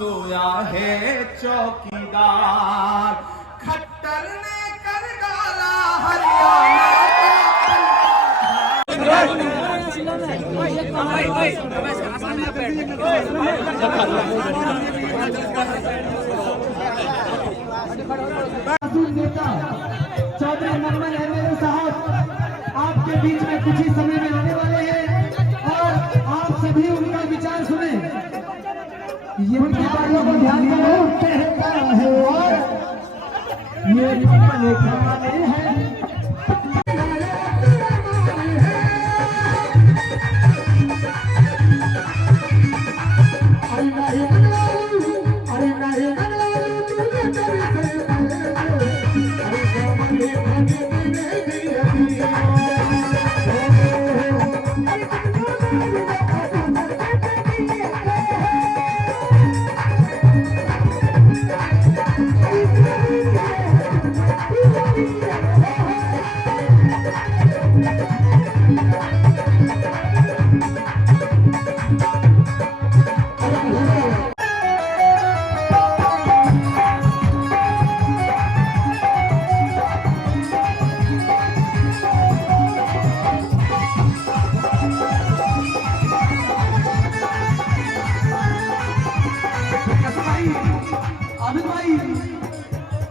सोया है चौकीदार। खट्टर ने कर डाला हरियाणा चौधरी मोहम्मद अहमद साहब आपके बीच में कुछ ही समय में आने वाले हैं और आप सभी उनका विचार सुने। ये उनकी बातों को ध्यान करो कहता है और ये अपने खाने हैं।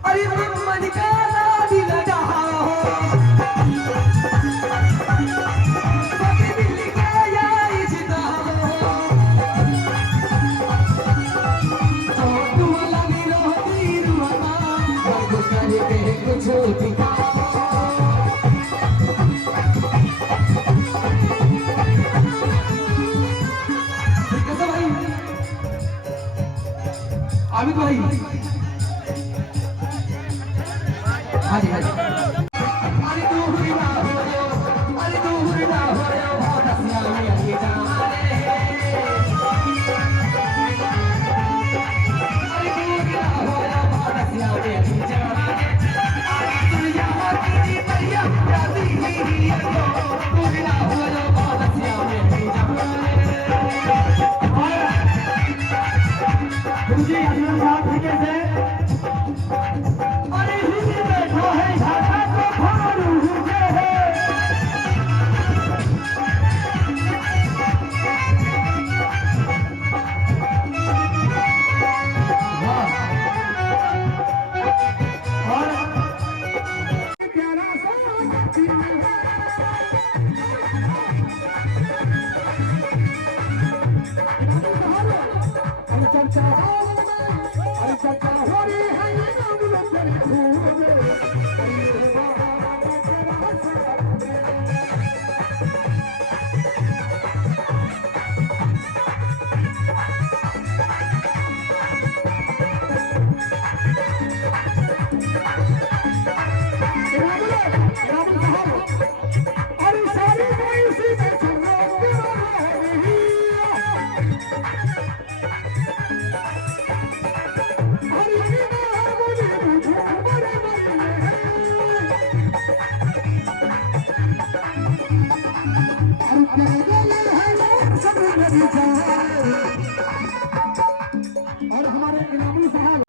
अरे मन का दिल रहा हो दिल का याद हो तो तुम लगी रोती रुआ करके कुछ दिखा अभी भाई हाँ जी हाँ जी अरे तू हुई ना हो अरे तू हुई ना हो बहुत हंसिया में ये जाने अरे तू हुई ना हो बहुत हंसिया में ये जाने तू यहाँ की परिया राती ही तो तू हुई ना हो बहुत हंसिया में ये जाने मुझे अजमल साहब ठीक है अरे हिंदी बैठो है झाका को भारू हुए है और प्यारा सा चर्चा हो रही है ये नाम लंदन और हमारे इनामी साहब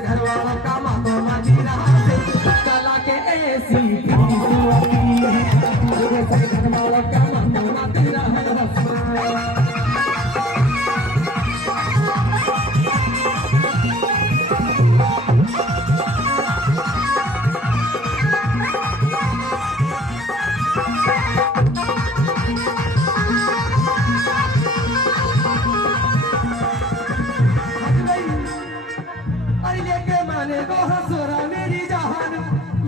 घर वालों का मातो माजी रहा चला के ऐसी धीरे से घर वालों का मातो माजी रहा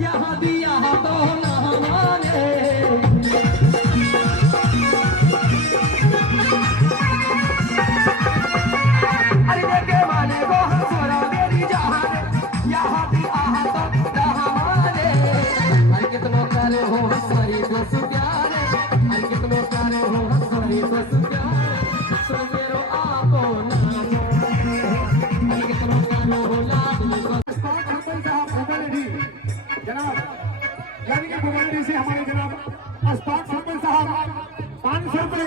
यहाँ भी यहाँ तो ना माने अरे देखे माने को हंसोरा मेरी जहान यहाँ भी यहाँ तो ना माने अरे कितनो करे हो हंसरी बस प्यारे अरे कितनो करे हो हंसरी बस प्यारे सो मेरो आपो ना अरे कितनो करे हो लाभ जनाब यानी कि भगवान से हमारे जनाब अस्ताक सरपंच साहब 500 रुपए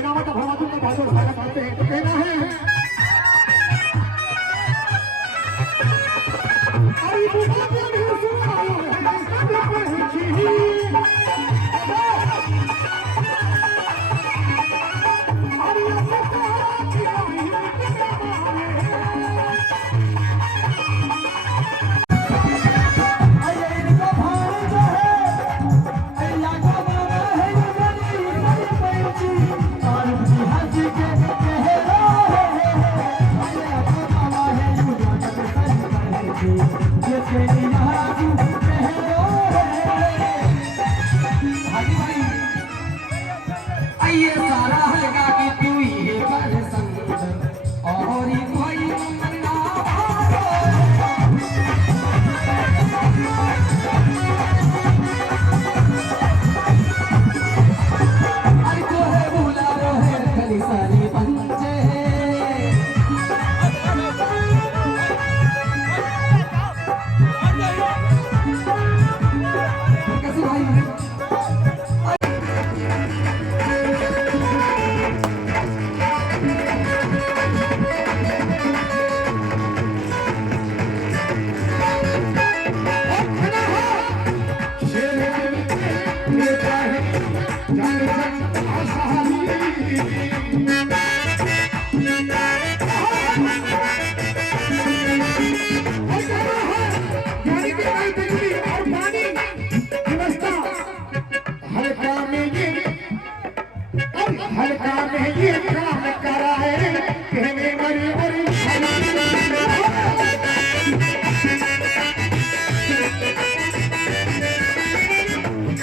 इनामत फरमातों का बहुत स्वागत करते हैं तो कहना है अरे बुआ भी सुना है सब पहुंची अरे ये सारा हल्का की तू ये पर संग और ही कोई मन्ना अरे तो है भूला रो है गली सारी पंचे कैसे भाई हल्का में ये काम कराए कहने मरी मरी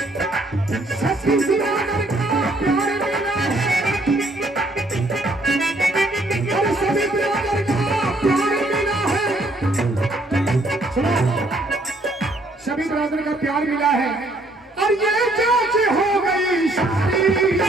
सच्ची सियार का प्यार मिला है और सभी प्यार का प्यार मिला है सुनो सभी ब्रादर का प्यार मिला है और ये जांच हो गई शादी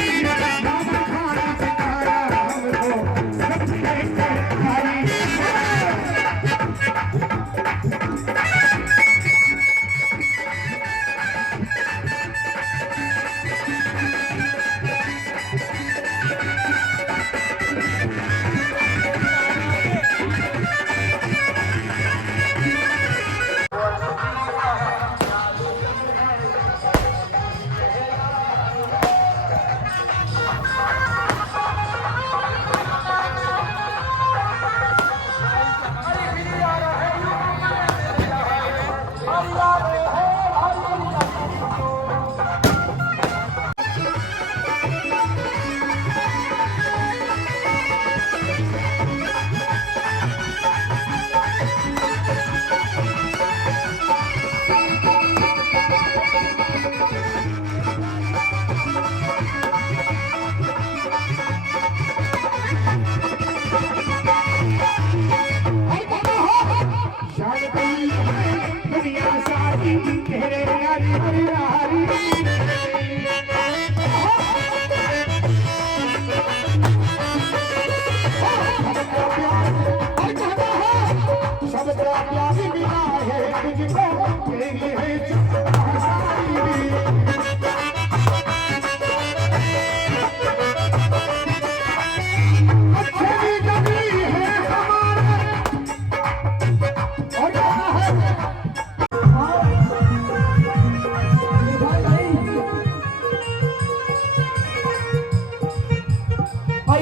और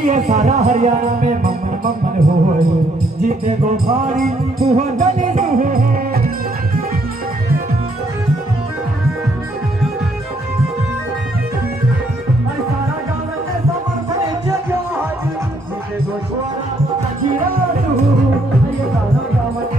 ये सारा हरियाणा में मम्मन मम्मन हो जीते गो भारी तुह डले हो सारा गाँव में समर्थन जगाज जीते गो छोरा जीरा तू ये सारा गाँव में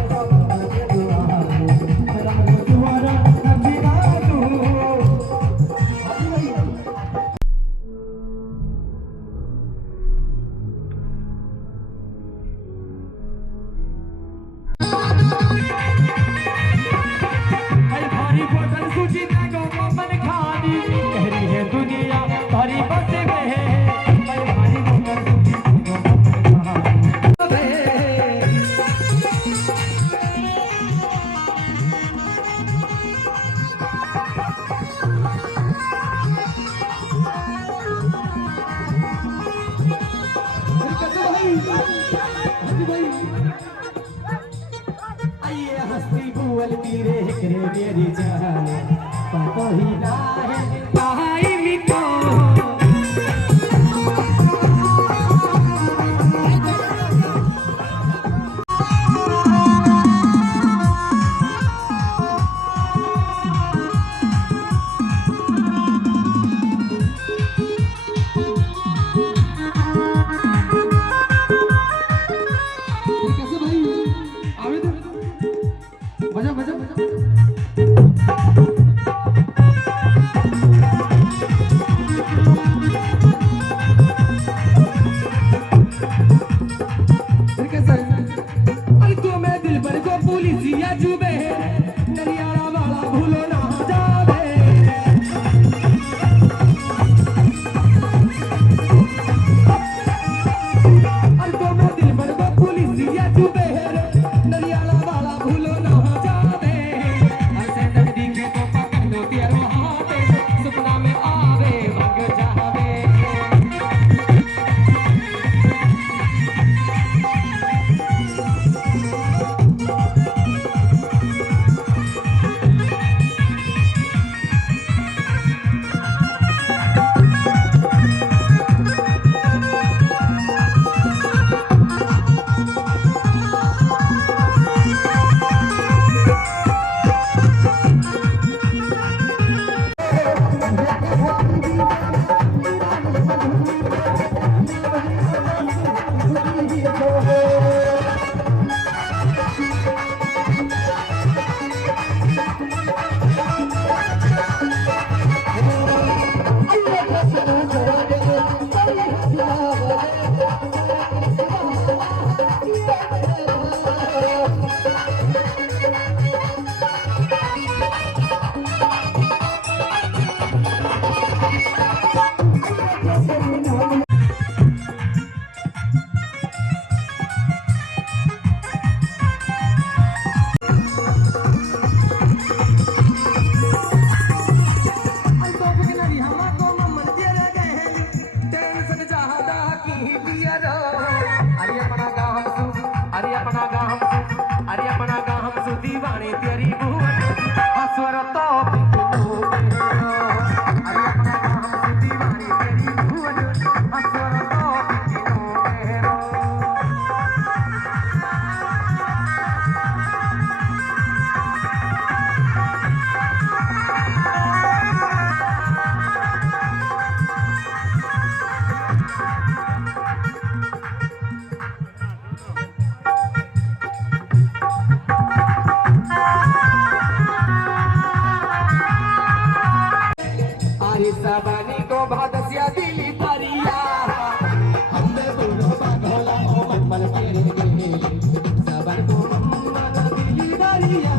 मेरी जान पता ही ना है कहाई मितो कैसे भाई आवे तो बजा बजा दीवाने तेरी भुवन अस्वर तो दीवाने तेरी भुवन अस्वर तो सबनी को भादस्या दिली परिया हमने बोलो बाधोला ओ मन तेरे सबन को मन दिली परिया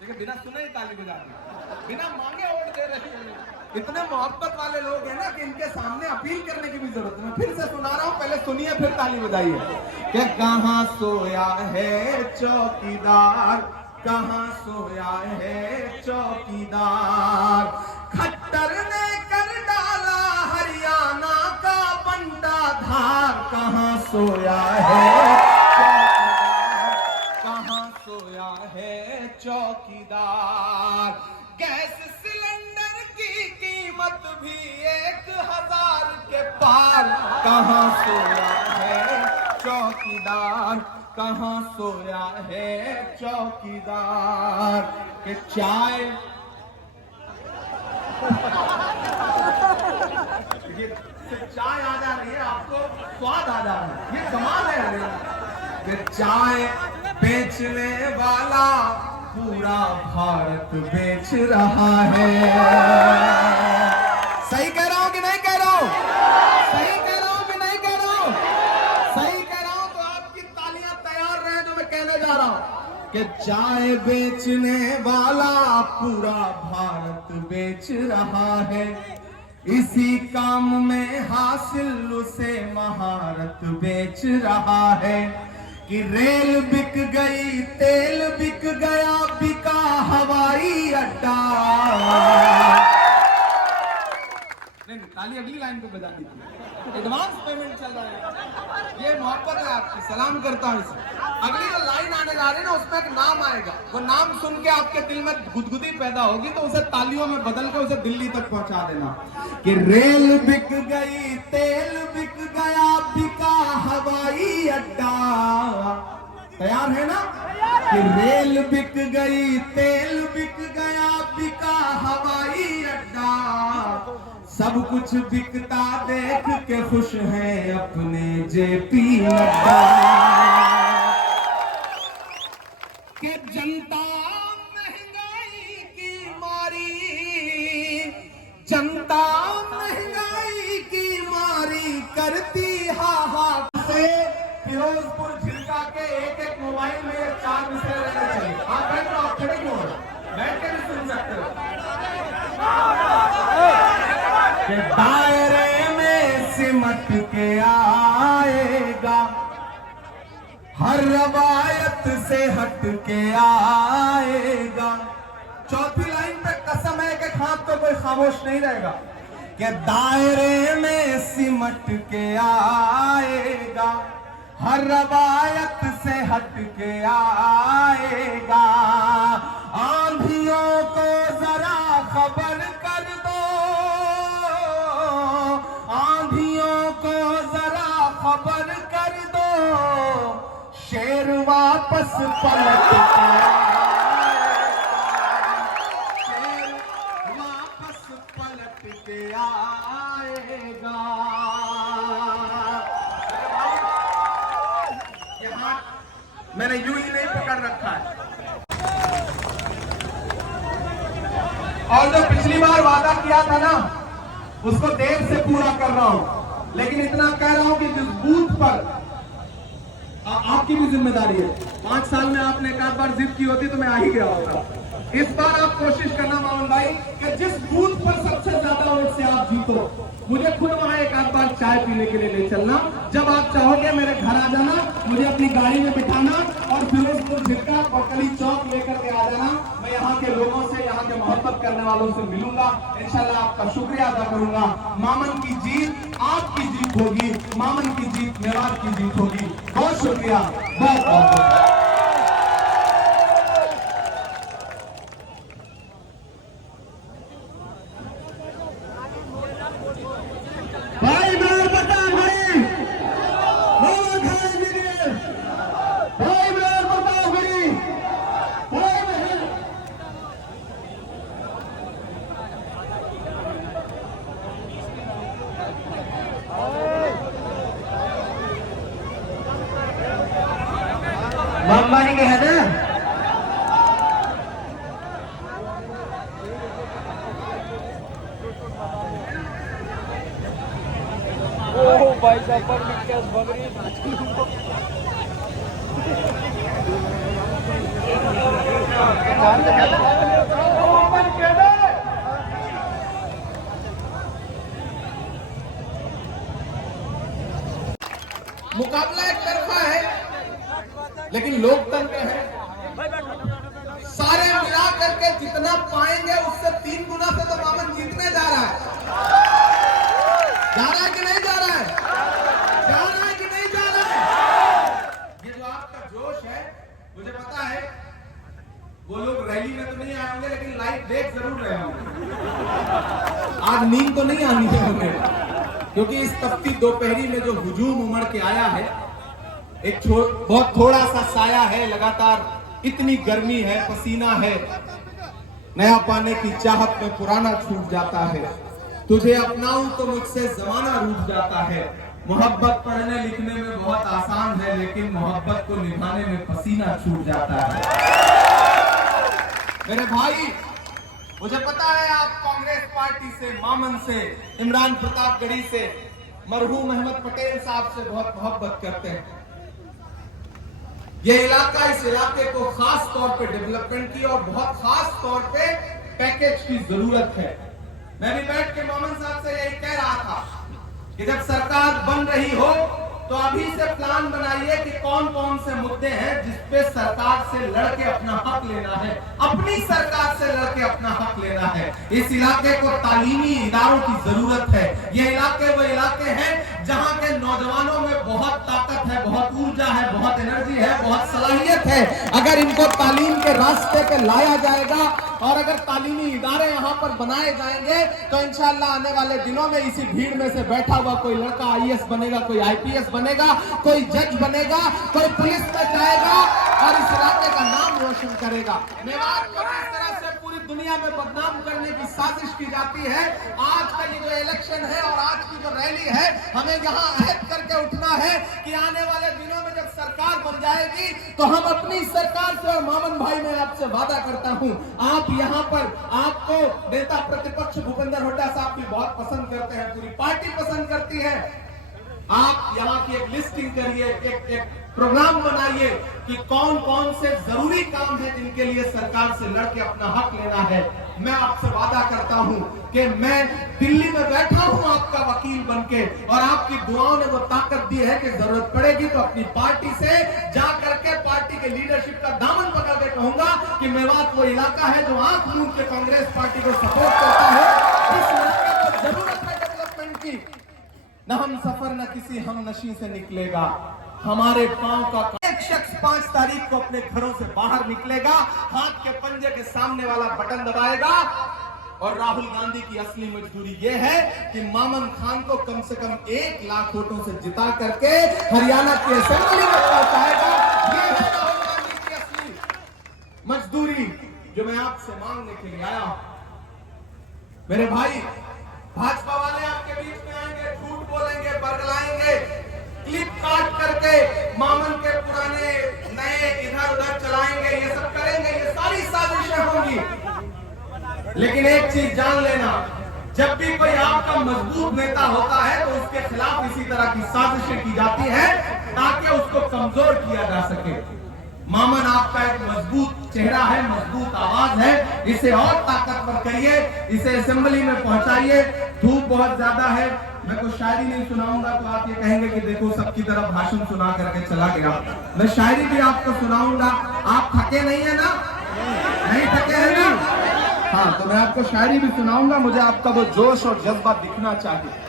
लेकिन बिना सुने ही ताली बजा दी, बिना मांगे वोट दे रहे हैं। इतने मोहब्बत वाले लोग हैं ना कि इनके सामने अपील करने की भी जरूरत नहीं। फिर से सुना रहा हूँ, पहले सुनिए फिर ताली बजाइए। कि कहाँ सोया है चौकीदार, कहाँ सोया है चौकीदार, खट्टर ने कर डाला हरियाणा का बंटा धार। कहाँ सोया है सोया है चौकीदार, गैस सिलेंडर की कीमत भी 1000 के पार। कहाँ सोया है चौकीदार, कहाँ सोया है चौकीदार। के चाय चाय आ जा रही है, आपको स्वाद आ जा रहा है, ये कमाल है। कि चाय बेचने वाला पूरा भारत बेच रहा है। सही कह रहा हूं कि नहीं कह रहा हूं? सही कह रहा हूं कि नहीं कह रहा हूं? सही कह रहा हूं तो आपकी तालियां तैयार रहे जो मैं कहने जा रहा हूं। कि चाय बेचने वाला पूरा भारत बेच रहा है, इसी काम में हासिल उसे महारत बेच रहा है। कि रेल बिक गई, तेल बिक गया, बिका हवाई अड्डा। नहीं, ताली अगली लाइन पे बजा दीजिए, एडवांस पेमेंट चल रहा है। ये मोहब्बत है आपकी, सलाम करता हूं इसे। अगली जो लाइन आने जा रही है ना, उसमें एक नाम आएगा, वो नाम सुन के आपके दिल में गुदगुदी पैदा होगी, तो उसे तालियों में बदल के उसे दिल्ली तक पहुंचा देना। कि रेल बिक गई, तेल बिक गया, बिका हवाई अड्डा। तैयार है ना? कि रेल बिक गई, तेल बिक गया, बिका हवाई अड्डा, सब कुछ बिकता देख के खुश हैं अपने जेपी नड्डा। कि जनता महंगाई की मारी, जनता महंगाई की मारी करती हाहा से। फिरोजपुर झिलका के एक मोबाइल में 4 विषय रहने चाहिए। आप बैठ लो, आप खड़े क्यों हो? बैठ के भी सुन सकते हो। कि दायरे में सिमट के आएगा, हर रवायत से हट के आएगा। चौथी लाइन पे कसम है कि खाप तो कोई खामोश नहीं रहेगा। कि दायरे में सिमट के आएगा, हर रवायत से हट के आएगा। आंधियों को जरा खबर कर दो, आंधियों को जरा खबर कर दो, शेर वापस पलट के आएगा, शेर वापस पलट के आएगा। मैंने यूं ही नहीं पकड़ रखा है। और जो पिछली बार वादा किया था ना, उसको देर से पूरा कर रहा हूं। लेकिन इतना कह रहा हूं कि जिस बूथ पर आपकी भी जिम्मेदारी है। 5 साल में आपने एक आध बार जिद की होती तो मैं आ ही गया होता। इस बार आप कोशिश करना मामन भाई कि जिस बूथ पर सबसे ज्यादा वोट से आप जीतो, मुझे खुद वहां एक आध बार चाय पीने के लिए ले चलना। जब आप चाहोगे मेरे घर आ जाना, मुझे अपनी गाड़ी में बिठाना और फिरोजपुर झिलका और कली चौक लेकर के आ जाना। मैं यहाँ के लोगों से, यहाँ के मोहब्बत करने वालों से मिलूंगा। इंशाल्लाह आपका शुक्रिया अदा करूंगा। मामन की जीत आपकी जीत होगी, मामन की जीत मेवाड़ की जीत होगी। बहुत शुक्रिया, बहुत बहुत। भाई मेरा बता भाई, भाई मेरा बता भाई, पाएंगे हैदर? भाई साहब पर क्या बगरी मुकाबला एक तरफा है, लेकिन लोकतंत्र है। सारे मिला करके जितना पाएंगे उससे 3 गुना से तो मामन जीतने जा रहा है। जा रहा है कि नहीं जा रहा है? जा रहा है कि नहीं जा रहा है? ये जो आपका जोश है, मुझे पता है वो लोग रैली में तो नहीं आए होंगे, लेकिन लाइव देख जरूर रहे होंगे। आज नींद तो नहीं आनी है हमें, क्योंकि इस तपती दोपहरी में जो हुजूम उमड़ के आया है, एक बहुत थोड़ा सा साया है, लगातार इतनी गर्मी है, पसीना है, नया पाने की चाहत में पुराना छूट जाता है। तुझे अपनाऊं तो मुझसे जमाना रूठ जाता है। मोहब्बत पढ़ने लिखने में बहुत आसान है, लेकिन मोहब्बत को निभाने में पसीना छूट जाता है। मेरे भाई, मुझे पता है आप कांग्रेस पार्टी से, मामन से, इमरान प्रतापगढ़ी से, मरहूम अहमद पटेल साहब से बहुत मोहब्बत करते हैं। ये इलाका, इस इलाके को खास तौर पे डेवलपमेंट की और बहुत खास तौर पे पैकेज की जरूरत है। मैं भी बैठ के मोमन साहब से यही कह रहा था कि जब सरकार बन रही हो तो अभी से प्लान बनाइए कि कौन कौन से मुद्दे हैं जिसपे सरकार से लड़के अपना हक लेना है, अपनी सरकार से लड़के अपना हक लेना है। इस इलाके को तालीमी इदारों की जरूरत है। ये इलाके वो इलाके हैं जहां के नौजवानों में बहुत ताकत है, बहुत ऊर्जा है, बहुत एनर्जी है, बहुत सलाहियत है। अगर इनको तालीम के रास्ते पे लाया जाएगा और अगर तालीमी इदारे यहाँ पर बनाए जाएंगे तो इंशाअल्लाह आने वाले दिनों में इसी भीड़ में से बैठा हुआ कोई लड़का IAS बनेगा, कोई IPS बनेगा, कोई जज बनेगा, कोई पुलिस में जाएगा और इस इलाके का नाम रोशन करेगा। मेवात को किस तरह से पूरी दुनिया में बदनाम करने की साजिश की जाती है, आज का ये जो इलेक्शन है और आज की जो रैली है, हमें यहाँ अहद करके उठना है कि आने वाले दिनों में जब सरकार बन जाएगी तो हम अपनी सरकार से, और मामन भाई मैं आपसे वादा करता हूँ, आप यहाँ पर, आपको नेता प्रतिपक्ष भूपेंद्र हुड्डा साहब भी बहुत पसंद करते हैं, पूरी पार्टी पसंद करती है। आप यहाँ की एक लिस्टिंग करिए, एक प्रोग्राम बनाइए कि कौन कौन से जरूरी काम है जिनके लिए सरकार से लड़के अपना हक लेना है। मैं आपसे वादा करता हूं कि मैं दिल्ली में बैठा हूं आपका वकील बनके, और आपकी दुआओं ने वो ताकत दी है कि जरूरत पड़ेगी तो अपनी पार्टी से जा करके पार्टी के लीडरशिप का दामन पकड़ के कहूंगा कि मेवात वो इलाका है जो आंख मूंद के कांग्रेस पार्टी को सपोर्ट करता है। इस इलाके को जरूरत है डेवलपमेंट की। न हम सफर न किसी हम नशी से निकलेगा, हमारे पांव का एक शख्स 5 तारीख को अपने घरों से बाहर निकलेगा, हाथ के पंजे के सामने वाला बटन दबाएगा। और राहुल गांधी की असली मजबूरी यह है कि मामन खान को कम से कम 1 लाख वोटों से जिता करके हरियाणा की असेंबली में पहुंचाएगा। यह है राहुल गांधी की असली मजदूरी जो मैं आपसे मांगने के लिए आया हूं। मेरे भाई, भाजपा वाले आपके बीच में आएंगे, झूठ बोलेंगे, बरगलाएंगे, क्लिप काट करके मामन के पुराने नए इधर उधर चलाएंगे, ये सब करेंगे, ये सारी साजिशें होंगी। लेकिन एक चीज जान लेना, जब भी कोई आपका मजबूत नेता होता है तो उसके खिलाफ इसी तरह की साजिशें की जाती है ताकि उसको कमजोर किया जा सके। मामन आपका एक मजबूत चेहरा है, मजबूत आवाज है, इसे और ताकतवर करिए, इसे असेंबली में पहुंचाइए। धूप बहुत ज्यादा है, मैं कोई शायरी नहीं सुनाऊंगा तो आप ये कहेंगे कि देखो सबकी तरफ भाषण सुना करके चला गया। मैं शायरी भी आपको सुनाऊंगा, आप थके नहीं है ना? नहीं थके हैं ना? हाँ, तो मैं आपको शायरी भी सुनाऊंगा, मुझे आपका वो जोश और जज्बा दिखना चाहिए।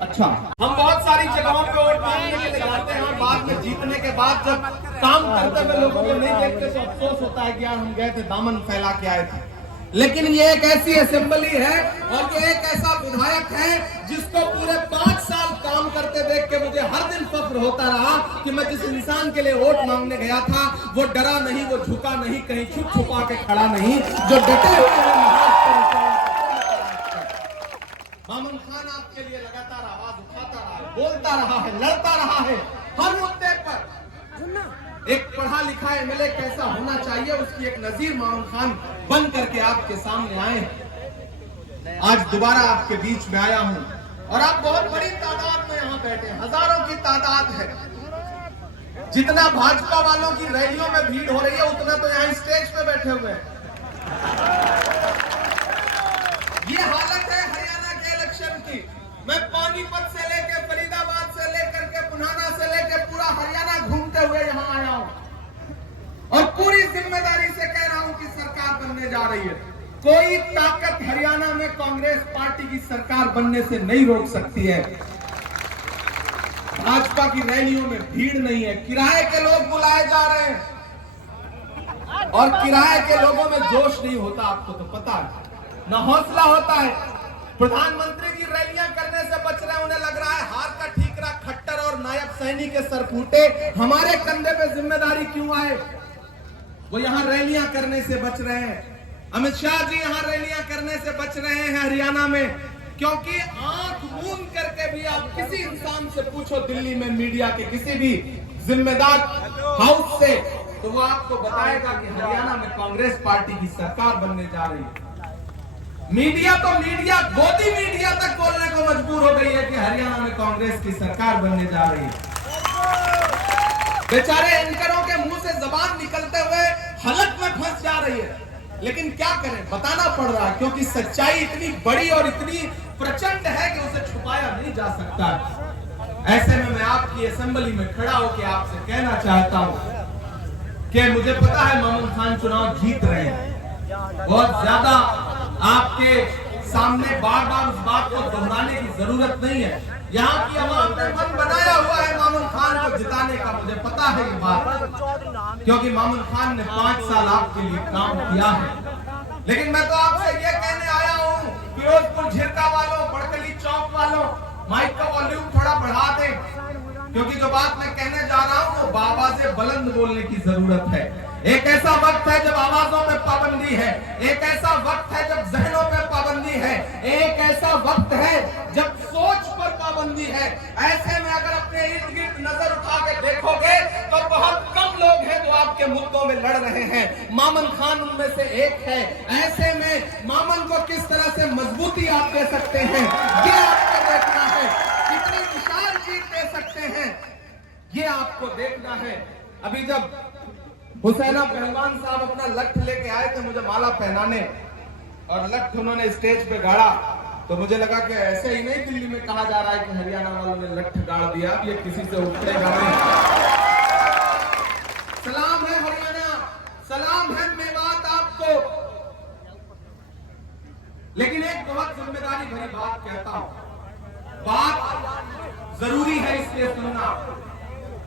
अच्छा, हम बहुत सारी जगहों पे वोट मांगने के लिए जाते हैं और बाद में जीतने के बाद जब काम करते हुए लोगों को नहीं देखते तो अफसोस होता है कि यार हम गए थे, दामन फैला के आए थे। लेकिन ये एक ऐसी असेंबली है और ये एक ऐसा विधायक है जिसको पूरे 5 साल काम करते देख के मुझे हर दिन फख्र होता रहा कि मैं जिस इंसान के लिए वोट मांगने गया था वो डरा नहीं, वो झुका नहीं, कहीं छुप छुपा के खड़ा नहीं, जो डटे हुए हैं। मामून खान आपके लिए लगातार आवाज उठाता रहा है, बोलता रहा है, लड़ता रहा है हर मुद्दे पर। एक पढ़ा लिखा एमएलए कैसा होना चाहिए उसकी एक नजीर मामून खान बन करके आपके सामने आए। आज दोबारा आपके बीच में आया हूं और आप बहुत बड़ी तादाद में यहां बैठे, हजारों की तादाद है। जितना भाजपा वालों की रैलियों में भीड़ हो रही है उतना तो यहां स्टेज पे बैठे हुए हैं। ये हालत है हरियाणा के इलेक्शन की। मैं पानीपत से लेकर फरीदाबाद से लेकर के पुनाना से लेकर पूरा हरियाणा घूमते हुए यहां आया हूं और पूरी जिम्मेदारी से कह रहा हूं कि सरकार बनने जा रही है। कोई ताकत हरियाणा में कांग्रेस पार्टी की सरकार बनने से नहीं रोक सकती है। भाजपा की रैलियों में भीड़ नहीं है, किराए के लोग बुलाए जा रहे हैं और किराए के लोगों में जोश नहीं होता, आपको तो पता है, न हौसला होता है। प्रधानमंत्री की रैलियां करने से बच रहे हैं, उन्हें लग रहा है हार का ठीकरा खट्टर और नायब सैनी के सर फूटे, हमारे कंधे पे जिम्मेदारी क्यों आए। वो यहां रैलियां करने से बच रहे हैं। अमित शाह जी यहां रैलियां करने से बच रहे हैं हरियाणा में, क्योंकि आंख मूंद करके भी आप किसी इंसान से पूछो दिल्ली में मीडिया के किसी भी जिम्मेदार हाउस से, तो वो आपको बताएगा कि हरियाणा में कांग्रेस पार्टी की सरकार बनने जा रही है। मीडिया तो मीडिया, गोदी मीडिया तक बोलने को मजबूर हो गई है कि हरियाणा में कांग्रेस की सरकार बनने जा रही है। बेचारे एंकरों के मुंह से जबान निकलते हुए हलक में फंस जा रही है, लेकिन क्या करें, बताना पड़ रहा है क्योंकि सच्चाई इतनी बड़ी और इतनी प्रचंड है कि उसे छुपाया नहीं जा सकता। ऐसे में मैं आपकी असेंबली में खड़ा होकर आपसे कहना चाहता हूं कि मुझे पता है मामून खान चुनाव जीत रहे हैं, बहुत ज्यादा आपके सामने बार बार उस बात को दोहराने की जरूरत नहीं है। यहाँ की आवाम ने मन बनाया हुआ है मामून खान को जिताने का, मुझे पता है ये बात, क्योंकि मामून खान ने 5 साल आपके लिए काम किया है। लेकिन मैं तो आपसे ये कहने आया हूँ, फिरोजपुर झिरका वालों, बड़कली चौक वालों, माइक का वॉल्यूम थोड़ा बढ़ा दें, क्योंकि जो बात मैं कहने जा रहा हूँ वो बाबा से बुलंद बोलने की जरूरत है। एक ऐसा वक्त है जब आवाजों पे पाबंदी है, एक ऐसा वक्त है जब जहनों पे पाबंदी है, एक ऐसा वक्त है जब सोच पर पाबंदी है। ऐसे में अगर अपने इर्द गिर्द नजर उठा के देखोगे तो बहुत कम लोग हैं जो आपके मुद्दों में लड़ रहे हैं। मामून खान उनमें से एक है। ऐसे में मामून को किस तरह से मजबूती आप दे सकते हैं ये आपको देखना है, कितनी विशाल जीत दे सकते हैं ये आपको देखना है। अभी जब हुसैना पहलवान साहब अपना लठ लेके आए थे मुझे माला पहनाने और लठ उन्होंने स्टेज पे गाड़ा, तो मुझे लगा कि ऐसे ही नहीं दिल्ली में कहा जा रहा है कि हरियाणा वालों ने लठ गाड़ दिया, ये किसी से उठेगा नहीं। सलाम है हरियाणा, सलाम है मेवात आपको। लेकिन एक बहुत जिम्मेदारी भरी बात कहता हूं, बात जरूरी है इसलिए सुनना।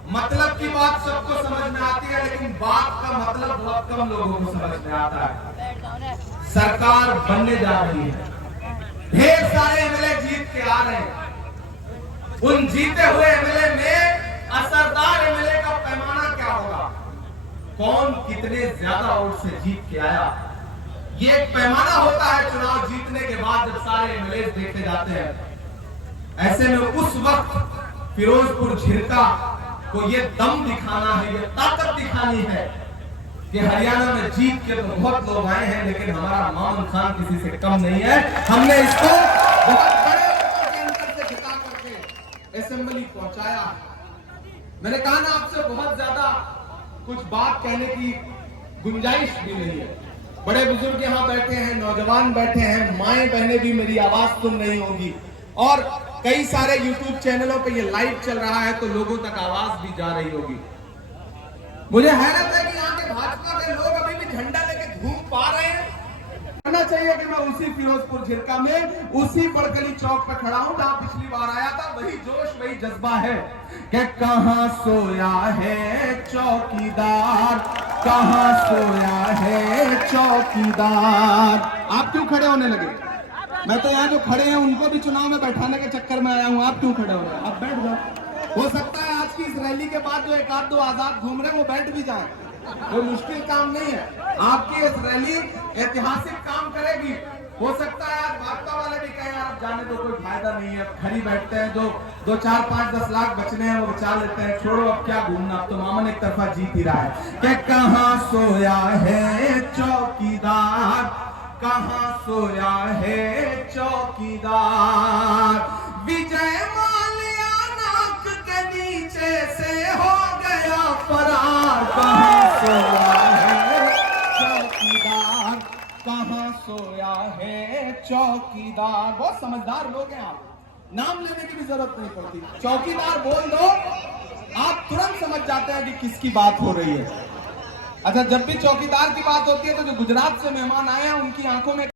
मतलब की बात सबको समझ में आती है, लेकिन बात का मतलब बहुत कम लोगों को समझ में आता है। सरकार बनने जा रही है, ढेर सारे एमएलए जीत के आ रहे हैं। उन जीते हुए एमएलए में असरदार एमएलए का पैमाना क्या होगा, कौन कितने ज्यादा वोट से जीत के आया, ये एक पैमाना होता है चुनाव जीतने के बाद जब सारे एमएलए देखे जाते हैं। ऐसे में उस वक्त फिरोजपुर झिरका को ये दम दिखाना है, ये ताकत दिखानी है कि हरियाणा में जीत के तो बहुत लोग आए हैं, लेकिन हमारा मामून खान किसी से कम नहीं है। हमने इसको बहुत बड़े वोटों के अंतर से जिता करके असेंबली पहुंचाया। मैंने कहा ना आपसे बहुत ज्यादा कुछ बात कहने की गुंजाइश भी नहीं है। बड़े बुजुर्ग यहाँ बैठे हैं, नौजवान बैठे हैं, माएं बहनें भी मेरी आवाज सुन रही होंगी और कई सारे YouTube चैनलों पे ये लाइव चल रहा है तो लोगों तक आवाज भी जा रही होगी। मुझे हैरत है कि यहाँ के भाजपा के लोग अभी भी झंडा लेके घूम पा रहे हैं। करना चाहिए कि मैं उसी फिरोजपुर झिरका में उसी बड़कली चौक पे खड़ा हूं जहां पिछली बार आया था। वही जोश वही जज्बा है कि कहां सोया है चौकीदार, कहां सोया है चौकीदार। आप क्यों खड़े होने लगे? मैं तो यहाँ जो खड़े हैं उनको भी चुनाव में बैठाने के चक्कर में आया हूँ, आप क्यों खड़े हो रहे हैं? आप बैठ जाओ। हो सकता है आज की इस रैली के बाद जो एक आध दो आजाद घूम रहे हैं वो बैठ भी जाए, कोई मुश्किल काम नहीं है। आपकी इस रैली ऐतिहासिक काम करेगी। हो सकता है आज भाजपा वाले भी कहें यार जाने तो कोई फायदा नहीं है, घर ही बैठते हैं, जो 2, 4, 5, 10 लाख बचने हैं वो बचा लेते हैं, छोड़ो अब क्या घूमना, अब तो मामन एक तरफा जीत ही रहा है। कि कहाँ सोया है चौकीदार, कहाँ सोया है चौकीदार, विजय माल्या नाक के नीचे से हो गया फरार। कहाँ सोया है चौकीदार, कहाँ सोया है चौकीदार। बहुत समझदार लोग हैं आप, नाम लेने की भी जरूरत नहीं पड़ती, चौकीदार बोल दो आप तुरंत समझ जाते हैं कि किसकी बात हो रही है। अच्छा, जब भी चौकीदार की बात होती है तो जो गुजरात से मेहमान आए हैं उनकी आंखों में